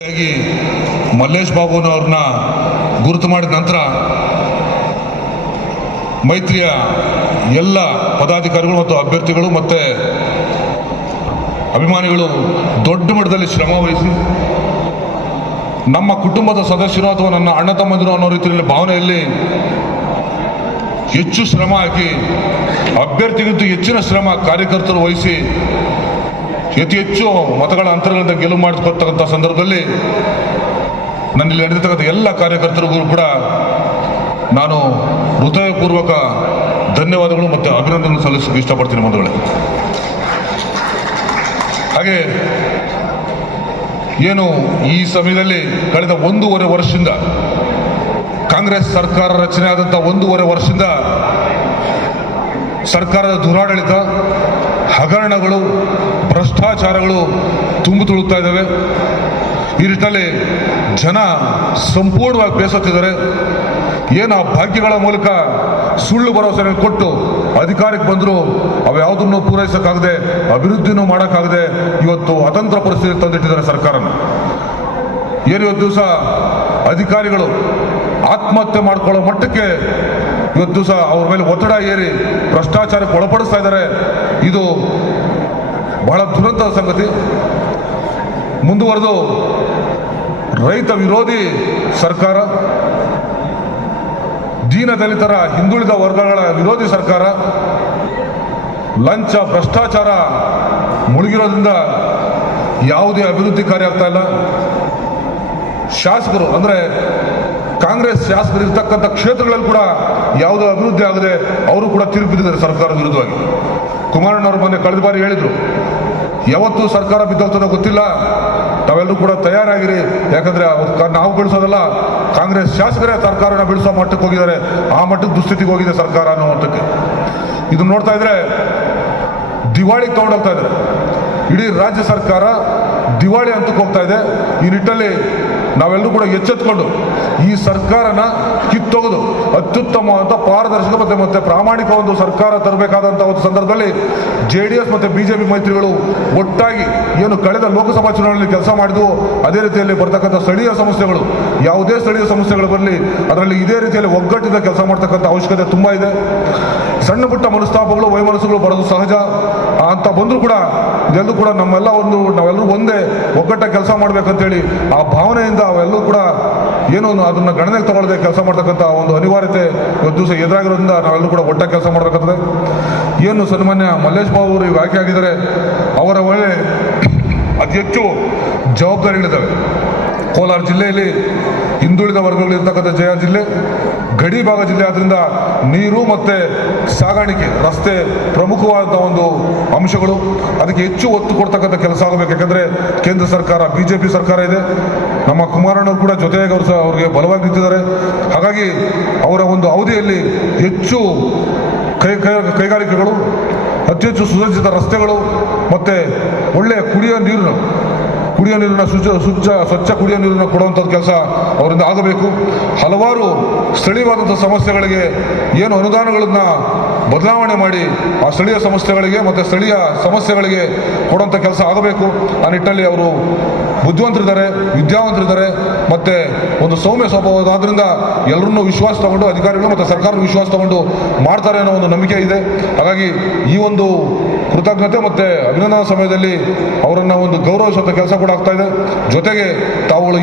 ಮಲ್ಲೇಶ್ ಬಾಬುನವ್ರನ್ನ ಗುರುತು ಮಾಡಿದ ನಂತರ ಮೈತ್ರಿಯ ಎಲ್ಲ ಪದಾಧಿಕಾರಿಗಳು ಮತ್ತು ಅಭ್ಯರ್ಥಿಗಳು ಮತ್ತು ಅಭಿಮಾನಿಗಳು ದೊಡ್ಡ ಮಟ್ಟದಲ್ಲಿ ಶ್ರಮ ವಹಿಸಿ ನಮ್ಮ ಕುಟುಂಬದ ಸದಸ್ಯರು ಅಥವಾ ನನ್ನ ಅಣ್ಣ ತಮ್ಮಂದಿರು ಅನ್ನೋ ರೀತಿಯಲ್ಲಿ ಭಾವನೆಯಲ್ಲಿ ಹೆಚ್ಚು ಶ್ರಮ ಹಾಕಿ ಅಭ್ಯರ್ಥಿಗಿಂತ ಹೆಚ್ಚಿನ ಶ್ರಮ ಕಾರ್ಯಕರ್ತರು ವಹಿಸಿ ಅತಿ ಹೆಚ್ಚು ಮತಗಳ ಅಂತರಗಳಿಂದ ಗೆಲುವು ಮಾಡಿಕೊಳ್ತಕ್ಕಂಥ ಸಂದರ್ಭದಲ್ಲಿ ನನ್ನಲ್ಲಿ ನಡೆದಿರ್ತಕ್ಕಂಥ ಎಲ್ಲ ಕಾರ್ಯಕರ್ತರಿಗೂ ಕೂಡ ನಾನು ಹೃದಯಪೂರ್ವಕ ಧನ್ಯವಾದಗಳು ಮತ್ತು ಅಭಿನಂದನೆಗಳು ಸಲ್ಲಿಸಕ್ಕೆ ಇಷ್ಟಪಡ್ತೀನಿ ಬಂಧುಗಳೇ. ಹಾಗೆ ಏನು ಈ ಸಮಯದಲ್ಲಿ ಕಳೆದ 1.5 ವರ್ಷದಿಂದ ಕಾಂಗ್ರೆಸ್ ಸರ್ಕಾರ ರಚನೆ ಆದಂಥ 1.5 ವರ್ಷದಿಂದ ಸರ್ಕಾರದ ದುರಾಡಳಿತ, ಹಗರಣಗಳು, ಭ್ರಷ್ಟಾಚಾರಗಳು ತುಂಬಿ ತುಳುಕ್ತಾ ಇದ್ದಾವೆ. ಈ ನಿಟ್ಟಿನಲ್ಲಿ ಜನ ಸಂಪೂರ್ಣವಾಗಿ ಬೇಸತ್ತಿದ್ದಾರೆ. ಏನು ಆ ಭಾಗ್ಯಗಳ ಮೂಲಕ ಸುಳ್ಳು ಭರವಸೆ ಕೊಟ್ಟು ಅಧಿಕಾರಕ್ಕೆ ಬಂದರೂ ಅವ್ಯಾವುದನ್ನು ಪೂರೈಸೋಕ್ಕಾಗದೆ, ಅಭಿವೃದ್ಧಿನೂ ಮಾಡೋಕ್ಕಾಗದೆ ಇವತ್ತು ಅತಂತ್ರ ಪರಿಸ್ಥಿತಿ ತಂದಿಟ್ಟಿದ್ದಾರೆ ಸರ್ಕಾರನ. ಏನು ಇವತ್ತು ದಿವಸ ಅಧಿಕಾರಿಗಳು ಆತ್ಮಹತ್ಯೆ ಮಾಡ್ಕೊಳ್ಳೋ ಮಟ್ಟಕ್ಕೆ ಇವತ್ತು ದಿವಸ ಅವ್ರ ಮೇಲೆ ಒತ್ತಡ ಏರಿ ಭ್ರಷ್ಟಾಚಾರಕ್ಕೆ ಒಳಪಡಿಸ್ತಾ ಇದ್ದಾರೆ. ಇದು ಬಹಳ ದುರಂತದ ಸಂಗತಿ. ಮುಂದುವರೆದು ರೈತ ವಿರೋಧಿ ಸರ್ಕಾರ, ದೀನ ದಲಿತರ ಹಿಂದುಳಿದ ವರ್ಗಗಳ ವಿರೋಧಿ ಸರ್ಕಾರ, ಲಂಚ ಭ್ರಷ್ಟಾಚಾರ ಮುಳುಗಿರೋದ್ರಿಂದ ಯಾವುದೇ ಅಭಿವೃದ್ಧಿ ಕಾರ್ಯ ಆಗ್ತಾ ಇಲ್ಲ. ಶಾಸಕರು ಅಂದರೆ ಕಾಂಗ್ರೆಸ್ ಶಾಸಕರು ಇರ್ತಕ್ಕಂಥ ಕ್ಷೇತ್ರಗಳಲ್ಲಿ ಕೂಡ ಯಾವುದೇ ಅಭಿವೃದ್ಧಿ ಆಗದೆ ಅವರು ಕೂಡ ತೀರ್ಪು ಬಿದ್ದಿದ್ದಾರೆ ಸರ್ಕಾರದ ವಿರುದ್ಧವಾಗಿ. ಕುಮಾರಣ್ಣವರು ಮೊನ್ನೆ ಕಳೆದ ಬಾರಿ ಹೇಳಿದರು, ಯಾವತ್ತೂ ಸರ್ಕಾರ ಬಿದ್ದೋಗ್ತದೆ ಗೊತ್ತಿಲ್ಲ, ತಾವೆಲ್ಲರೂ ಕೂಡ ತಯಾರಾಗಿರಿ, ಯಾಕಂದರೆ ನಾವು ಬೆಳೆಸೋದಲ್ಲ, ಕಾಂಗ್ರೆಸ್ ಶಾಸಕರೇ ಸರ್ಕಾರನ ಬೆಳೆಸೋ ಮಟ್ಟಕ್ಕೆ ಹೋಗಿದ್ದಾರೆ, ಆ ಮಟ್ಟಕ್ಕೆ ದುಸ್ಥಿತಿಗೆ ಹೋಗಿದೆ ಸರ್ಕಾರ ಅನ್ನೋ ಮಟ್ಟಕ್ಕೆ. ಇದನ್ನು ನೋಡ್ತಾ ಇದ್ರೆ ದಿವಾಳಿಗೆ ತಗೊಂಡೋಗ್ತಾ ಇದ್ದಾರೆ. ಇಡೀ ರಾಜ್ಯ ಸರ್ಕಾರ ದಿವಾಳಿ ಹಂತಕ್ಕೆ ಹೋಗ್ತಾ ಇದೆ. ಈ ನಿಟ್ಟಿನಲ್ಲಿ ನಾವೆಲ್ಲರೂ ಕೂಡ ಎಚ್ಚೆತ್ತುಕೊಂಡು ಈ ಸರ್ಕಾರನ ಕಿತ್ತೊಗೆದು ಅತ್ಯುತ್ತಮವಾದ ಪಾರದರ್ಶಕ ಮತ್ತೆ ಪ್ರಾಮಾಣಿಕ ಒಂದು ಸರ್ಕಾರ ತರಬೇಕಾದಂಥ ಒಂದು ಸಂದರ್ಭದಲ್ಲಿ JDS ಮತ್ತು BJP ಮೈತ್ರಿಗಳು ಒಟ್ಟಾಗಿ ಏನು ಕಳೆದ ಲೋಕಸಭಾ ಚುನಾವಣೆಯಲ್ಲಿ ಕೆಲಸ ಮಾಡಿದ್ವು, ಅದೇ ರೀತಿಯಲ್ಲಿ ಬರ್ತಕ್ಕಂಥ ಸ್ಥಳೀಯ ಸಂಸ್ಥೆಗಳು, ಯಾವುದೇ ಸ್ಥಳೀಯ ಸಮಸ್ಯೆಗಳು ಬರಲಿ ಅದರಲ್ಲಿ ಇದೇ ರೀತಿಯಲ್ಲಿ ಒಗ್ಗಟ್ಟಿಂದ ಕೆಲಸ ಮಾಡ್ತಕ್ಕಂಥ ಅವಶ್ಯಕತೆ ತುಂಬ ಇದೆ. ಸಣ್ಣ ಪುಟ್ಟ ಮನಸ್ತಾಪಗಳು, ವೈಮನಸ್ಸುಗಳು ಬರೋದು ಸಹಜ ಅಂತ ಬಂದರೂ ಕೂಡ ಇದೆಲ್ಲೂ ಕೂಡ ನಾವೆಲ್ಲರೂ ಒಂದೇ ಒಗ್ಗಟ್ಟಾಗಿ ಕೆಲಸ ಮಾಡಬೇಕಂತೇಳಿ ಆ ಭಾವನೆಯಿಂದ ಅವೆಲ್ಲೂ ಕೂಡ ಏನು ಅದನ್ನು ಗಣನೆಗೆ ತಗೊಳ್ಳದೆ ಕೆಲಸ ಮಾಡ್ತಕ್ಕಂಥ ಒಂದು ಅನಿವಾರ್ಯತೆ ಇವತ್ತು ದಿವಸ ಎದುರಾಗಿರೋದ್ರಿಂದ ನಾವೆಲ್ಲರೂ ಕೂಡ ಒಟ್ಟಾಗಿ ಕೆಲಸ ಮಾಡಬೇಕಾಗ್ತದೆ. ಏನು ಸನ್ಮಾನ್ಯ ಮಲ್ಲೇಶ್ ಬಾಬು ಅವರು ಈಗ ಆಯ್ಕೆ ಆಗಿದ್ದಾರೆ, ಅವರ ಒಳ್ಳೆ ಅತಿ ಹೆಚ್ಚು ಜವಾಬ್ದಾರಿಗಳಿದ್ದಾವೆ. ಕೋಲಾರ ಜಿಲ್ಲೆಯಲ್ಲಿ ಹಿಂದುಳಿದ ವರ್ಗಗಳಿರ್ತಕ್ಕಂಥ ಜಯ ಜಿಲ್ಲೆ, ಗಡಿ ಭಾಗ ಜಿಲ್ಲೆ ಆದ್ದರಿಂದ ನೀರು ಮತ್ತು ಸಾಗಾಣಿಕೆ, ರಸ್ತೆ ಪ್ರಮುಖವಾದ ಒಂದು ಅಂಶಗಳು. ಅದಕ್ಕೆ ಹೆಚ್ಚು ಒತ್ತು ಕೊಡ್ತಕ್ಕಂಥ ಕೆಲಸ ಆಗಬೇಕು. ಯಾಕಂದರೆ ಕೇಂದ್ರ ಸರ್ಕಾರ BJP ಸರ್ಕಾರ ಇದೆ, ನಮ್ಮ ಕುಮಾರಣ್ಣವರು ಕೂಡ ಜೊತೆಗೆ ಅವ್ರಿಗೆ ಬಲವಾಗಿ ನಿಂತಿದ್ದಾರೆ. ಹಾಗಾಗಿ ಅವರ ಒಂದು ಅವಧಿಯಲ್ಲಿ ಹೆಚ್ಚು ಕೈಗಾರಿಕೆಗಳು, ಅತಿ ಹೆಚ್ಚು ಸುಸಜ್ಜಿತ ರಸ್ತೆಗಳು ಮತ್ತು ಒಳ್ಳೆಯ ಕುಡಿಯೋ ನೀರನ್ನ ಸ್ವಚ್ಛ ಕುಡಿಯೋ ನೀರನ್ನು ಕೊಡುವಂಥದ್ದು ಕೆಲಸ ಅವರಿಂದ ಆಗಬೇಕು. ಹಲವಾರು ಸ್ಥಳೀಯವಾದಂಥ ಸಮಸ್ಯೆಗಳಿಗೆ ಏನು ಅನುದಾನಗಳನ್ನು ಬದಲಾವಣೆ ಮಾಡಿ ಆ ಸ್ಥಳೀಯ ಸಮಸ್ಯೆಗಳಿಗೆ ಮತ್ತು ಸ್ಥಳೀಯ ಸಮಸ್ಯೆಗಳಿಗೆ ಕೊಡುವಂಥ ಕೆಲಸ ಆಗಬೇಕು. ಆ ನಿಟ್ಟಿನಲ್ಲಿ ಅವರು ಬುದ್ಧಿವಂತರಿದ್ದಾರೆ, ವಿದ್ಯಾವಂತರಿದ್ದಾರೆ ಮತ್ತು ಒಂದು ಸೌಮ್ಯ ಸ್ವಭಾವವಾದ್ರಿಂದ ಎಲ್ಲರನ್ನೂ ವಿಶ್ವಾಸ ತಗೊಂಡು, ಅಧಿಕಾರಿಗಳು ಮತ್ತು ಸರ್ಕಾರದ ವಿಶ್ವಾಸ ತಗೊಂಡು ಮಾಡ್ತಾರೆ ಅನ್ನೋ ಒಂದು ನಂಬಿಕೆ ಇದೆ. ಹಾಗಾಗಿ ಈ ಒಂದು ಕೃತಜ್ಞತೆ ಮತ್ತು ಅಭಿನಂದನಾ ಸಮಯದಲ್ಲಿ ಅವರನ್ನು ಒಂದು ಗೌರವಿಸುವಂಥ ಕೆಲಸ ಕೂಡ ಆಗ್ತಾ ಇದೆ. ಜೊತೆಗೆ ತಾವುಗಳು